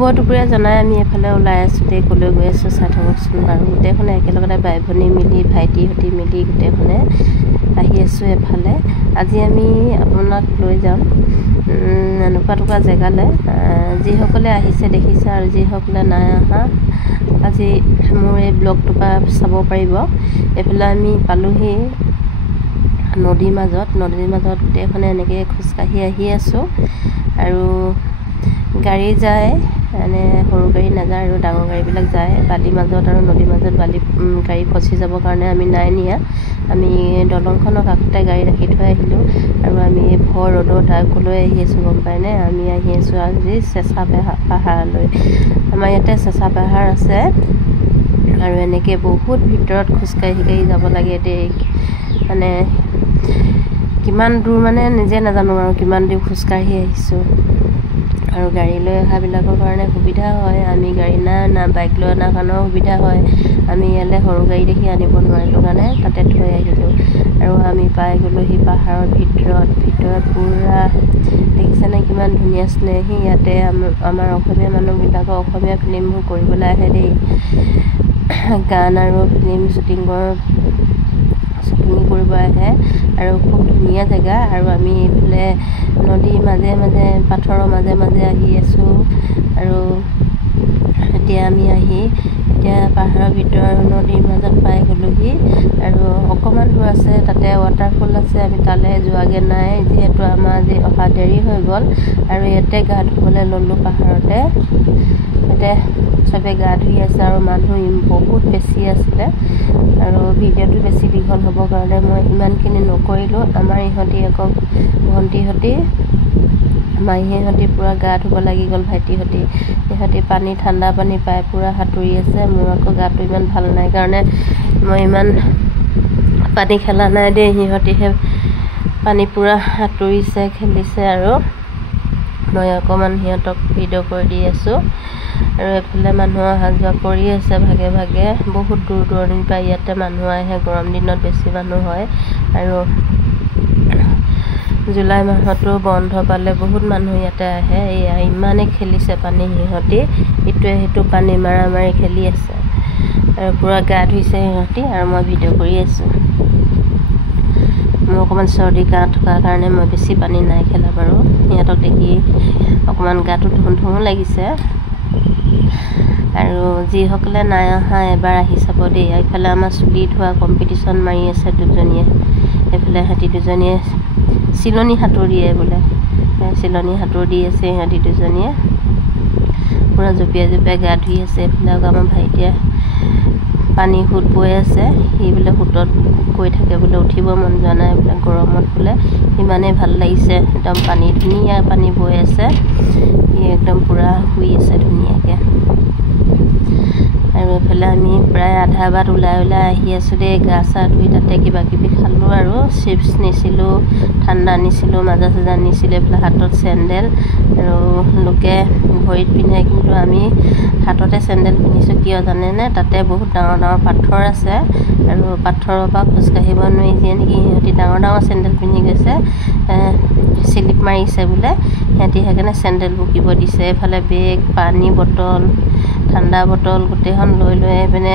শুভ দুপৰীয়া জনাই আমি এফালে ওলাই আছোঁ দে ক'লৈ গৈ আছোঁ চাই থাককচোন বাৰু গোটেইখনে একেলগতে বাই ভনী মিলি ভাইটিহঁতি মিলি গোটেইখনে আহি আছোঁ এফালে আজি আমি আপোনাক লৈ যাম এনেকুৱা জেগালৈ যিসকলে আহিছে দেখিছে আৰু যিসকলে নাই অহা আজি মোৰ এই ব্লগটোৰ পৰা চাব পাৰিব এফালে আমি পালোহি নদীৰ মাজত গোটেইখনে এনেকৈ খোজকাঢ়ি আহি আছোঁ আৰু গাড়ী যায় মানে সৰু গাড়ী নাযায় আৰু ডাঙৰ গাড়ীবিলাক যায় বালিৰ মাজত আৰু নদীৰ মাজত গাড়ী ফচি যাবৰ কাৰণে আমি নাই নিয়া আমি দলংখনৰ কাষতে গাড়ী ৰাখি থৈ আহিলোঁ আৰু আমি ভৰ ৰ'দত ক'লৈ আহি আছোঁ গম পায়নে আমি আহি আছোঁ আজি চেঁচা পাহাৰলৈ আমাৰ ইয়াতে চেঁচা পাহাৰ আছে আৰু এনেকৈ বহুত ভিতৰত খোজকাঢ়ি যাব লাগে দেই মানে কিমান দূৰ মানে নিজে নাজানো আৰু কিমান দূৰ খোজকাঢ়ি আহিছোঁ আৰু গাড়ী লৈ অহাবিলাকৰ কাৰণে সুবিধা হয় আমি গাড়ী না বাইক লৈ অনাৰ কাৰণেও সুবিধা হয় আমি ইয়ালৈ সৰু গাড়ী দেখি আনিব নোৱাৰিলোঁ কাৰণে তাতে থৈ আহিলোঁ আৰু আমি পাই গ'লোহি পাহাৰৰ ভিতৰত পূৰা দেখিছেনে কিমান ধুনীয়া স্নেহী ইয়াতে আমাৰ অসমীয়া মানুহবিলাকৰ অসমীয়া ফিল্মবোৰ কৰিবলৈ আহে দেই গান আৰু ফিল্ম শ্বুটিং কৰিব আহে আৰু খুব ধুনীয়া জেগা আৰু আমি এইফালে নদীৰ মাজে পাথৰৰ মাজে আহি আছোঁ আৰু এতিয়া আমি পাহাৰৰ ভিতৰ নদীৰ মাজত পাই গ'লোহি আৰু অকণমান দূৰ আছে তাতে ৱাটাৰফল আছে আমি তালৈ যোৱাগৈ নাই যিহেতু আমাৰ আজি অহা দেৰি হৈ গ'ল আৰু ইয়াতে গা ধুবলৈ ল'লোঁ পাহাৰতে ইয়াতে চবে গা ধুই আছে আৰু মানুহ বহুত বেছি আছিলে আৰু ভিডিঅ'টো বেছি দীঘল হ'বৰ কাৰণে মই ইমানখিনি নকৰিলোঁ আমাৰ ইহঁতি আকৌ ভণ্টিহঁতি মাহীহঁতি পূৰা গা ধুব লাগি গ'ল ভাইটিহঁতি ইহঁতি ঠাণ্ডা পানী পাই পূৰা সাঁতুৰি আছে মোৰ আকৌ গাটো ইমান ভাল নাই কাৰণে মই ইমান পানী খেলা নাই দেই সিহঁতিহে পানী পূৰা সাঁতুৰিছে খেলিছে আৰু মই অকণমান সিহঁতক ভিডিঅ' কৰি দি আছোঁ আৰু এইফালে মানুহ অহা যোৱা কৰি আছে ভাগে বহুত দূৰ দূৰণিৰ পৰা ইয়াতে মানুহ আহে গৰম দিনত বেছি মানুহ হয় আৰু জুলাই মাহতো বন্ধ পালে বহুত মানুহ ইয়াতে আহে এয়া ইমানেই খেলিছে পানী সিহঁতি ইটোৱে সিটো পানী মাৰি খেলি আছে আৰু পূৰা গা ধুইছে সিহঁতি আৰু মই ভিডিঅ' কৰি আছোঁ মোৰ অকণমান চৰ্দি কাহ থকাৰ কাৰণে মই বেছি পানী নাই খেলা বাৰু সিহঁতক দেখি অকণমান গাটো ধুও লাগিছে আৰু যিসকলে নাই অহা এবাৰ আহি চাব দেই এইফালে আমাৰ চুলি ধোৱা কম্পিটিশ্যন মাৰি আছে দুজনীয়ে এইফালে সিহঁতি দুজনীয়ে চিলনী সাঁতোৰ দিয়ে বোলে চিলনী সাঁতোৰ দি আছে সিহঁতি দুজনীয়ে পূৰা জঁপিয়াই গা ধুই আছে এইফালে আকৌ আমাৰ ভাইটিয়ে পানী সোঁত বৈ আছে সি বোলে সোঁতত গৈ থাকে বোলে উঠিব মন যোৱা নাই বোলে গৰমত বোলে ইমানেই ভাল লাগিছে একদম ধুনীয়া পানী বৈ আছে সি একদম পূৰা শুই আছে ধুনীয়াকৈ আৰু এইফালে আমি প্ৰায় আধা বাট ওলাই আহি আছোঁ দেই গা চা ধুই তাতে কিবাকিবি খালোঁ আৰু চিপছ নিছিলোঁ ঠাণ্ডা নিছিলোঁ মাজা চাজা নিছিলোঁ এইফালে হাতত চেণ্ডেল আৰু লোকে ভৰিত পিন্ধে কিন্তু আমি হাততে চেণ্ডেল পিন্ধিছোঁ কিয় জানেনে তাতে বহুত ডাঙৰ পাথৰ আছে আৰু পাথৰৰ পৰা খোজকাঢ়িব নোৱাৰি যিয়ে নেকি সিহঁতি ডাঙৰ চেণ্ডেল পিন্ধি গৈছে শ্লিপ মাৰিছে বোলে সিহঁতি সেইকাৰণে চেণ্ডেল বুকিব দিছে এইফালে বেগ পানী বটল ঠাণ্ডা বটল গোটেইখন লৈ পিনে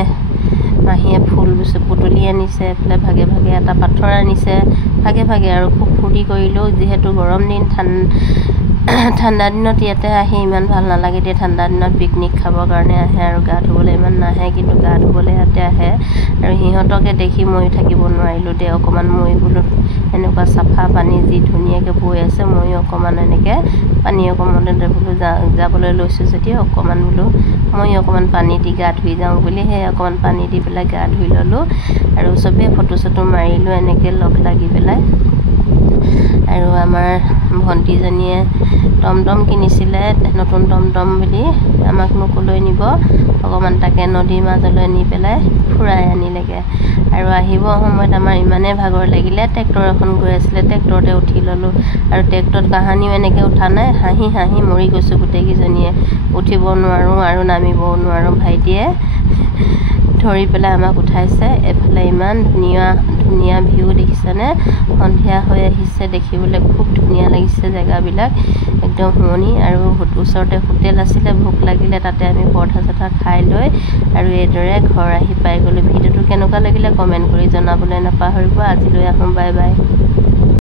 মাহীয়ে ফুল বুটলি আনিছে এইফালে ভাগে এটা পাথৰ আনিছে ভাগে আৰু খুব ফূৰ্তি কৰিলোঁ যিহেতু গৰম দিন ঠাণ্ডা দিনত ইয়াতে আহি ইমান ভাল নালাগে দিয়ে ঠাণ্ডা দিনত পিকনিক খাবৰ কাৰণে আহে আৰু গা ধুবলৈ ইমান নাহে কিন্তু গা ধুবলৈ ইয়াতে আহে আৰু সিহঁতকে দেখি ময়ো থাকিব নোৱাৰিলোঁ দে অকণমান ময়ো বোলো এনেকুৱা চাফা পানী যি ধুনীয়াকৈ বৈ আছে ময়ো অকণমান এনেকৈ পানী অকণমানতে বোলো যাবলৈ লৈছোঁ যেতিয়া অকণমান বোলো ময়ো অকণমান পানী দি গা ধুই যাওঁ বুলি সেই অকণমান পানী দি পেলাই গা ধুই ল'লোঁ আৰু চবেই ফটো চটো মাৰিলোঁ এনেকৈ লগ লাগি পেলাই আৰু আমাৰ ভণ্টিজনীয়ে টমটম কিনিছিলে নতুন টমটম বুলি আমাকনো ক'লৈ নিব অকণমান তাকে নদীৰ মাজলৈ নি পেলাই ফুৰাই আনিলেগৈ আৰু আহিবৰ সময়ত আমাৰ ইমানেই ভাগৰ লাগিলে ট্ৰেক্টৰ এখন গৈ আছিলে ট্ৰেক্টৰতে উঠি ল'লোঁ আৰু ট্ৰেক্টৰত কাহানিও এনেকৈ উঠা নাই হাঁহি মৰি গৈছোঁ গোটেইকেইজনীয়ে উঠিব নোৱাৰোঁ আৰু নামিবও নোৱাৰোঁ ভাইটিয়ে ধৰি পেলাই আমাক উঠাইছে। এফালে ইমান ধুনীয়া ধুনীয়া ভিউ দেখিছেনে, সন্ধিয়া হৈ আহিছে, দেখিবলৈ খুব ধুনীয়া লাগিছে জেগাবিলাক, একদম শুৱনি। আৰু ওচৰতে হোটেল আছিলে, ভোক লাগিলে তাতে আমি পৰঠা চৰঠা খাই লৈ আৰু এইদৰে ঘৰ আহি পাই গ'লোঁ। ভিডিঅ'টো কেনেকুৱা লাগিলে কমেণ্ট কৰি জনাবলৈ নাপাহৰিব। আজিলৈ আহোঁ, বাই বাই।